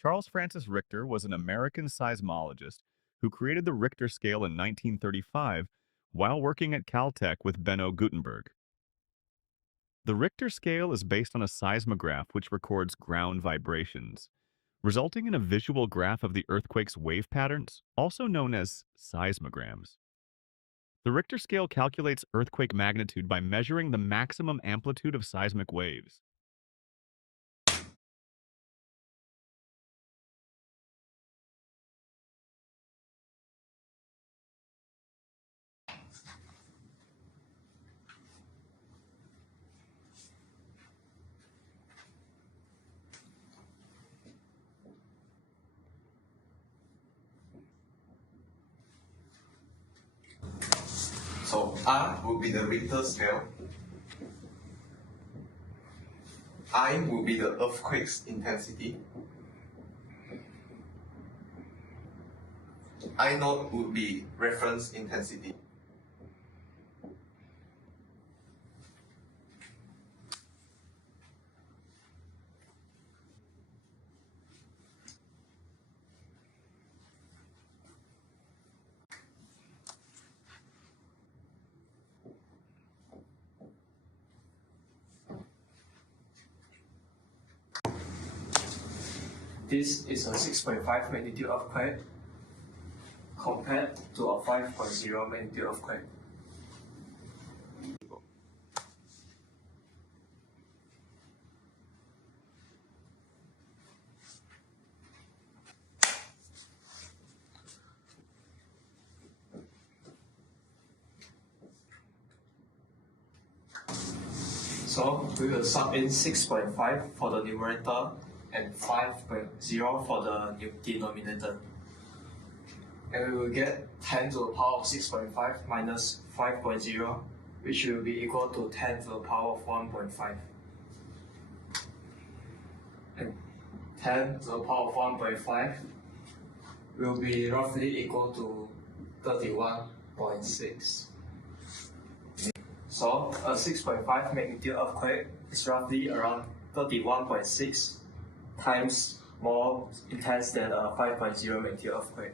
Charles Francis Richter was an American seismologist who created the Richter scale in 1935 while working at Caltech with Benno Gutenberg. The Richter scale is based on a seismograph which records ground vibrations, resulting in a visual graph of the earthquake's wave patterns, also known as seismograms. The Richter scale calculates earthquake magnitude by measuring the maximum amplitude of seismic waves. So R will be the Richter scale. I will be the earthquake's intensity. I naught would be reference intensity. This is a 6.5 magnitude earthquake compared to a 5.0 magnitude earthquake. So we will sub in 6.5 for the numerator and 5.0 for the denominator. And we will get 10 to the power of 6.5 minus 5.0, which will be equal to 10 to the power of 1.5. And 10 to the power of 1.5 will be roughly equal to 31.6. So a 6.5 magnitude earthquake is roughly around 31.6 times more intense than a 5.0 magnitude earthquake.